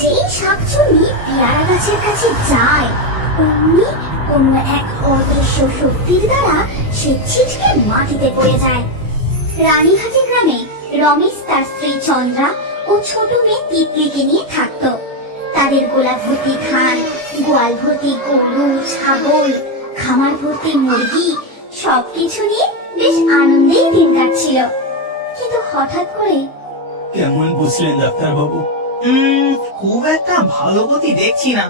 যেই শাকচুন্নি পেয়ারা গাছের কাছে যায়, অমনি কোনো এক অদৃশ্য শক্তির দ্বারা সে ছিটকে মাটিতে পড়ে যায়। রানীহাটি গ্রামে রমেশ তার স্ত্রী চন্দ্রা ও ছোট মেয়ে তিতলিকে নিয়ে থাকত। তাদের গোলা ভর্তি ধান, গোয়াল ভর্তি গরু ছাগল, খামার ভর্তি মুরগি, সবকিছু নিয়ে বেশ আনন্দেই দিন কাটছিল। কিন্তু হঠাৎ করে কেমন বুঝলেন ডাক্তার বাবু? খুব একটা ভালো গতি দেখছি না।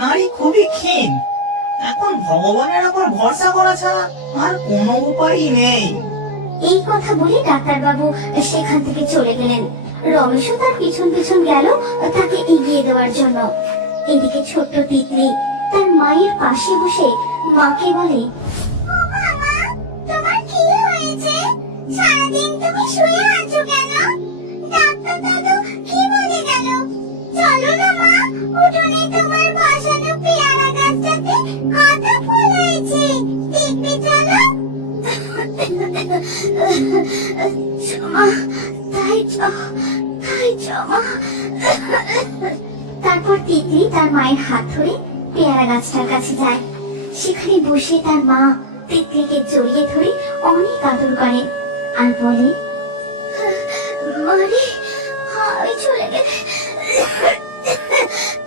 নারী খুবই ক্ষীণ। এখন ভগবানের উপর ভরসা করা ছাড়া আর কোনো উপায়ই নেই। এই কথা বলে ডাক্তারবাবু সেখান থেকে চলে গেলেন। রমেশও তার পিছন পিছন গেল তাকে এগিয়ে দেওয়ার জন্য। এদিকে ছোট্ট তিতলি তার মায়ের পাশে বসে মাকে বলে, তোমার কি হয়েছে? সারাদিন তুমি শুয়ে আছো কেন? ডাক্তার দাদু কি বলে গেল? চলো না মা, উঠোনে তোমার বসানো পেয়ারা গাছটাতে কত ফুল হয়েছে, দেখবে চলো। তারপর তিতলি তার মায়ের হাত ধরে পেয়ারা গাছটার কাছে যায়। সেখানে বসে তার মা তিতলিকে জড়িয়ে ধরে অনেক আদর করে আর বলে, মারে আমি চলে গেলে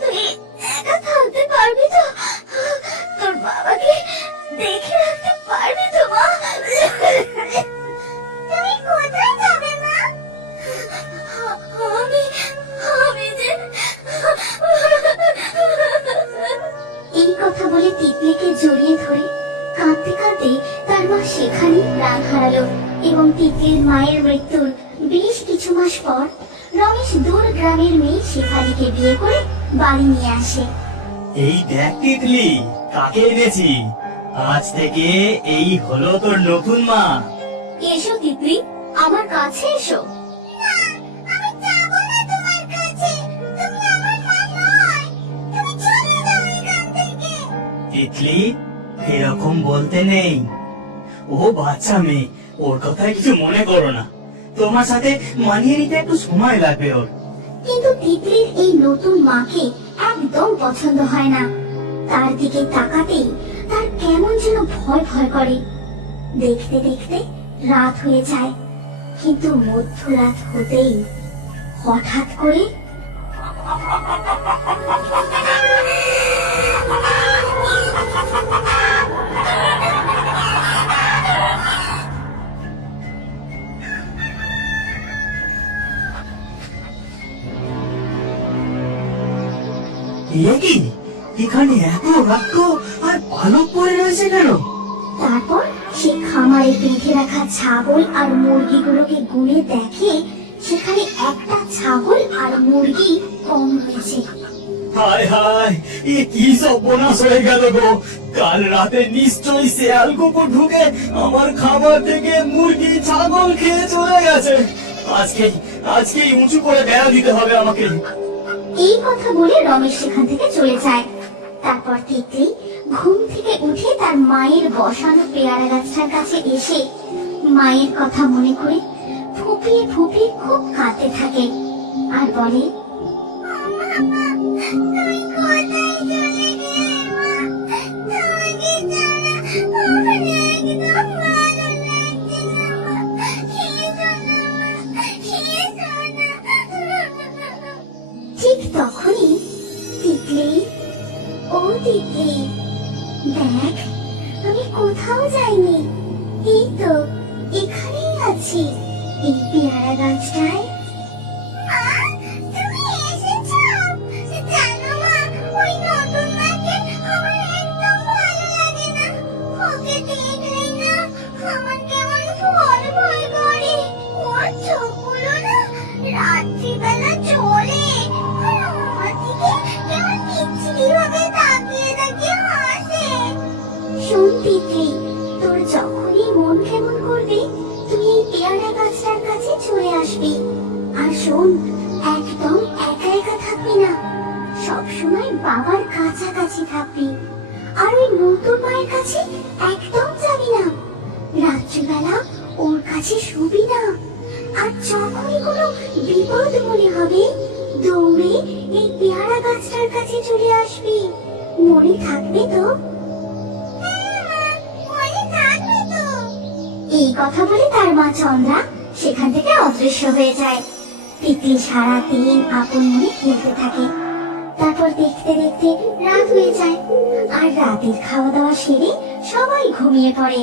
তুই একা থাকতে পারবি তো? তোর বাবাকে দেখে রাখতে পারবি তো মা? তুমি কোথায় যাবে মা? আমি যে এই কথা বলে তিতলিকে জড়িয়ে ধরে কাঁদতে কাঁদতে তার মা সেখানেই প্রাণ হারালো। এবং তিতলির মায়ের মৃত্যুর বেশ কিছু মাস পর রমেশ দূর গ্রামের মেয়ে শেফালিকে বিয়ে করে বাড়ি নিয়ে আসে। এই দেখ তিতলি, কাকে এনেছি। আজ থেকে এই হলো তোর নতুন মা। এসো তিতলি, আমার কাছে এসো। তিতলি, এরকম বলতে নেই। ও বাচ্চা মেয়ে, ওর কথায় কিছু মনে করো না। তোমার সাথে মানিয়ে নিতে একটু সময় লাগবে ওর। কিন্তু তিতলির এই নতুন মাকে একদম পছন্দ হয় না। তার দিকে তাকাতেই তার কেমন যেন ভয় ভয় করে। দেখতে দেখতে রাত হয়ে যায়, কিন্তু মধ্যরাত হতেই হঠাৎ করে এ কি, এখানে এত রক্ত আর পালক পড়ে রয়েছে কেন? তারপর সে খামারে বেঁধে রাখা ছাগল আর মুরগিগুলোকে গুনে দেখে সেখানে একটা ছাগল আর মুরগি কম হয়েছে। হায় হায়, এ কি সর্বনাশ হয়ে গেল গো। কাল রাতে নিশ্চয়ই শেয়াল কুকুর ঢুকে আমার খাবার থেকে মুরগি ছাগল খেয়ে চলে গেছে। আজকেই উঁচু করে বেড়া দিতে হবে আমাকে। এই কথা বলে রমেশ সেখান থেকে চলে যায়। তারপর তিতলি ঘুম থেকে উঠে তার মায়ের বসানো পেয়ারা গাছটার কাছে এসে মায়ের কথা মনে করে ফুপিয়ে ফুপিয়ে খুব কাঁদতে থাকে আর বলে, ঠিক তখনই তিতলি, ও তিতলি, দেখ আমি কোথাও যাইনি, এই তো এখানেই আছি, এই পেয়ারা গাছটায়। রাত্রিবেলা চলে আর আমার দিকে কেমন বিচ্ছিরি ভাবে তাকিয়ে তাকিয়ে হাসে। শোন তিতলি, তোর যখনই মন কেমন করবে তুই এই পেয়ারা গাছটার কাছে চলে আসবি। আর শোন, একদম একা একা থাকবি না, সবসময় বাবার কাছাকাছি থাকবি। আর ওই নতুন মায়ের কাছে একদম যাবি না। রাত্রিবেলা ওর কাছে শুবি না। আর যখনই কোনো বিপদ মনে হবে দৌড়ে এই পেয়ারা গাছটার কাছে চলে আসবি, মনে থাকবে তো? এই কথা বলে তার মা চন্দ্রা সেখান থেকে অদৃশ্য হয়ে যায়। তিতলি সারা দিন আপন মনে খেলতে থাকে। তারপর দেখতে দেখতে রাত হয়ে যায়, আর রাতের খাওয়া দাওয়া সেরে সবাই ঘুমিয়ে পড়ে।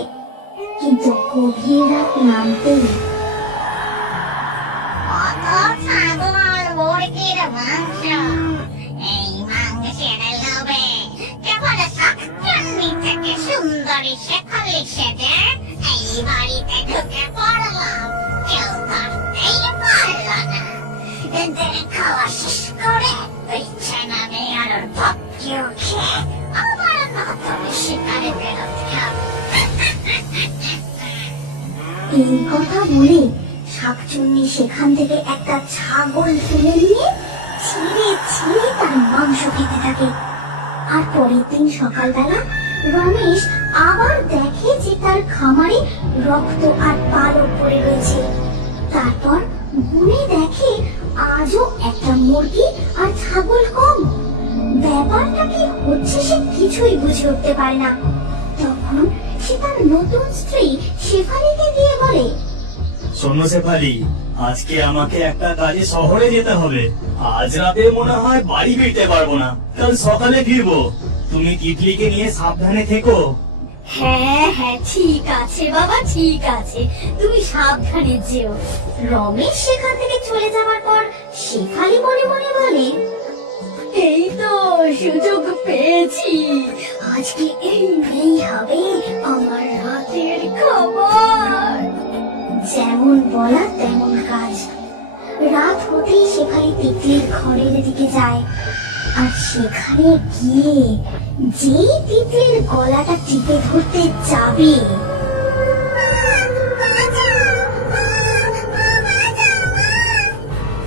কিন্তু গভীর রাত নামতেই মুরগির মাংস, এই মাংসের লোভে কেবল শাকচুন্নি থেকে সুন্দরী শেফালি সেজে এই বাড়িতে ঢুকে পড়লাম। কেউ ধরতেই পারল না। এদের খাওয়া শেষ করে বিছানাবে আর ভক্তি উঠে আমার নতুন শিকারে বেরোতে হবে। এই কথা বলে শাকচুন্নি সেখান থেকে একটা ছাগল তুলে নিয়ে ছিঁড়ে ছিঁড়ে তার মাংস খেতে থাকে। আর পরের দিন সকালবেলা রমেশ আবার দেখে যে তার খামারে রক্ত আর পালক পড়ে রয়েছে। তারপর গুনে দেখে আজও একটা মুরগি আর ছাগল কম। ব্যাপারটা কি হচ্ছে সে কিছুই বুঝে উঠতে পারে না। তখন সে তার নতুন স্ত্রী শেফালিকে দিয়ে বলে, শোনো শেফালি, আজকে আমাকে একটা কাজে শহরে যেতে হবে। আজ রাতে মনে হয় বাড়ি ফিরতে পারবো না, কাল সকালে ফিরবো। তুমি তিতলিকে নিয়ে সাবধানে থেকো। হ্যাঁ হ্যাঁ ঠিক আছে বাবা, ঠিক আছে, তুমি সাবধানে যেও। রমেশ সেখান থেকে চলে যাওয়ার পর শেফালি মনে মনে বলে, এই তো সুযোগ পেয়েছি, আজকে এই হবে আমার রাতের খাবার। যেমন বলা তেমন কাজ। রাত হতেই শেফালি তিতলির ঘরের দিকে যায়, আর সেখানে গিয়ে যেই তিতলির গলাটা টিপে ধরতে যাবে,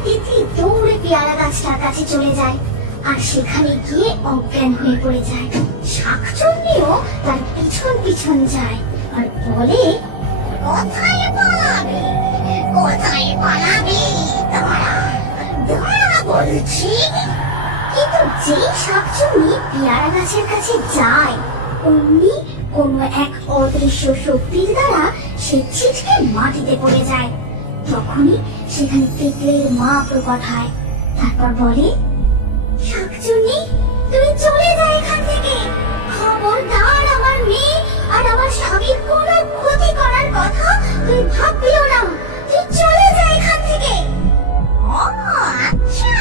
তিতলি দৌড়ে পেয়ারা গাছটার কাছে চলে যায় আর সেখানে গিয়ে অজ্ঞান হয়ে পড়ে যায়। শাকচুন্নিও তার পিছন পিছন যায় আর বলে, কোথায় পালাবি? কোথায় পালাবি? দাঁড়া, দাঁড়া বলছি। কিন্তু যেই শাকচুন্নি পেয়ারা গাছের কাছে যায়, অমনি কোনো এক অদৃশ্য শক্তির দ্বারা সে ছিটকে মাটিতে পড়ে যায়। তখনই সেখানে তিতলির মা প্রকট হয়। তারপর বলে, শাকচুন্নি তুমি চলে যাও এখান থেকে। খবরদার আমার মেয়ে আর আমার স্বামীর কোনো ক্ষতি করার কথা তুই ভাববিও না। তুই চলে যা এখান থেকে। ও আচ্ছা,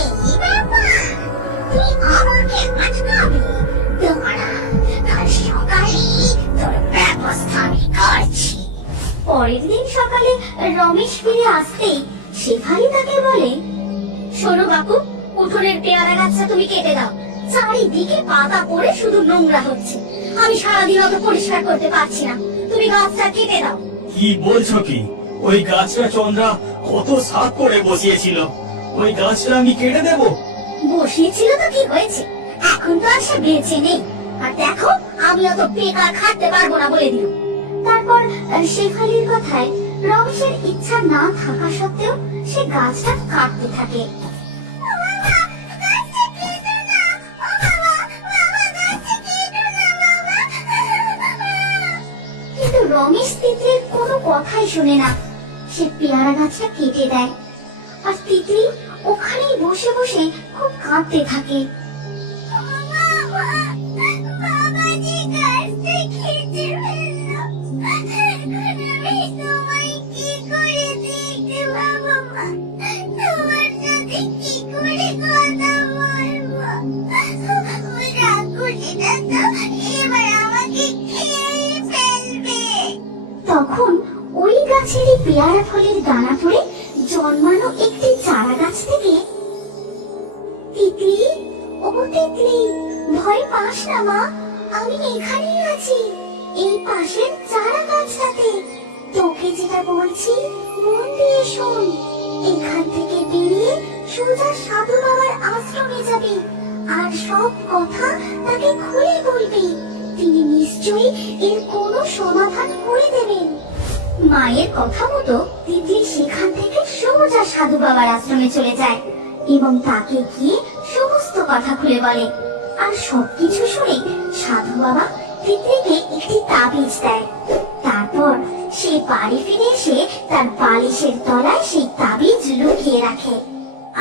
এই ব্যাপার। তুই আমাকে আটকাবি? দাঁড়া, কাল সকালে তোর ব্যবস্থা আমি করছি। পরের দিন সকালে রমেশ ফিরে আসতেই শেফালি তাকে বলে, শোনো বাপু, উঠোনের পেয়ারা গাছটা তুমি কেটে দাও। চারিদিকে পাতা পড়ে শুধু নোংরা হচ্ছে। আমি সারাদিন অত পরিষ্কার করতে পারছি না, তুমি গাছটা কেটে দাও। কি বলছো কি? ওই গাছটা চন্দ্রা কত সাত করে বসিয়েছিল, ওই গাছটা আমি কেটে দেবো? বসিয়েছিল তো কি হয়েছে, এখন তো আর সে বেঁচে নেই। আর দেখো, আমি অত বেকার খাটতে পারবো না বলে দিল। তারপর শেফালির কথায় রমেশের ইচ্ছা না থাকা সত্ত্বেও সে গাছটা কাটতে থাকে। কিন্তু রমেশ তিতলির কোনো কথাই শুনে না। সে পেয়ারা গাছটা কেটে দেয়, আর তিতলি ওখানেই বসে বসে খুব কাঁদতে থাকে। তখন ওই গাছেরই পেয়ারা ফলের দানা পড়ে জন্মানো একটি চারা গাছ থেকে, তিতলি, ও তিতলি, ভয় পাস না মা, আমি এখানেই আছি, এই পাশের চারা গাছটাতে। তোকে যেটা বলছি মন দিয়ে শোন। এখান থেকে বেরিয়ে সোজা সাধু বাবার আশ্রমে যাবি, আর সব কথা তাকে খুলে বলবি। তিনি নিশ্চয়ই এর কোনো সমাধান করে দেবেন। মায়ের কথা মতো তিতলি সেখান থেকে সোজা সাধু বাবার আশ্রমে চলে যায়। এবং তাকে গিয়ে সমস্ত কথা খুলে বলে। আর সবকিছু শুনে সাধু বাবা তিতলিকে একটি তাবিজ দেয়। তারপর সে বাড়ি ফিরে এসে তার বালিশের তলায় সেই তাবিজ লুকিয়ে রাখে।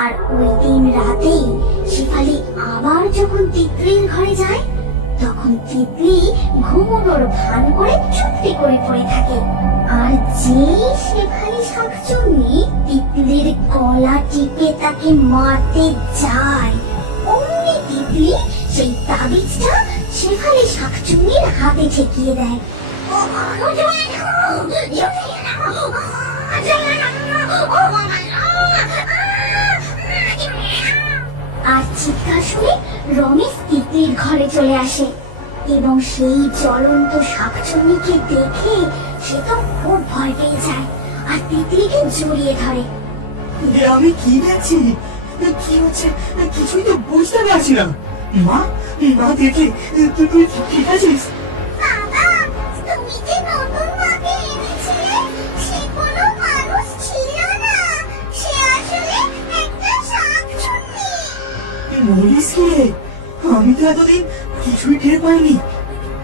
আর ওই দিন রাতেই শেফালি আবার যখন তিতলির ঘরে যায়, তখন তিতলি ঘুমোনোর ভান করে চুপটি করে পড়ে থাকে। আর যেই শেফালি শাকচুন্নি তিতলির গলা টিপে তাকে মারতে যায়, অমনি তিতলি সেই তাবিজটা শেফালি শাকচুন্নির হাতে ঠেকিয়ে দেয়। আর চিৎকার শুনে রমেশ তিতলির ঘরে চলে আসে এবং সেই জ্বলন্ত শাকচুন্নিকে দেখে সে তো খুব ভয় পেয়ে যায় আর তিতলিকে জড়িয়ে ধরে। এ আমি কি দেখছি? কি হচ্ছে কিছুই তো বুঝতে পারছি না। মা, মা দেখলে তুই ঠিক আছিস? বাবা, তুমি যে নতুন মাকে এনেছিলে সে কোনো মানুষ ছিল না, সে আসলে একটা শাকচুন্নি। বলিস কি রে? আমি তো এতদিন কিছুই টের পাইনি।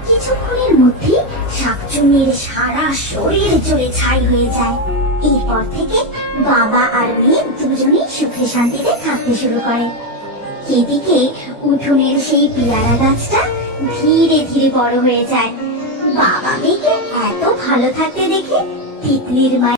কিছুক্ষণের মধ্যে শাকচুন্নির সারা শরীর জ্বলে ছাই হয়ে যায়। এরপর থেকে বাবা আর মেয়ে দুজনেই সুখে শান্তিতে থাকতে শুরু করে। এদিকে উঠোনের সেই পেয়ারা গাছটা ধীরে ধীরে বড় হয়ে যায়। বাবা মেয়েকে এত ভালো থাকতে দেখে তিতলির মা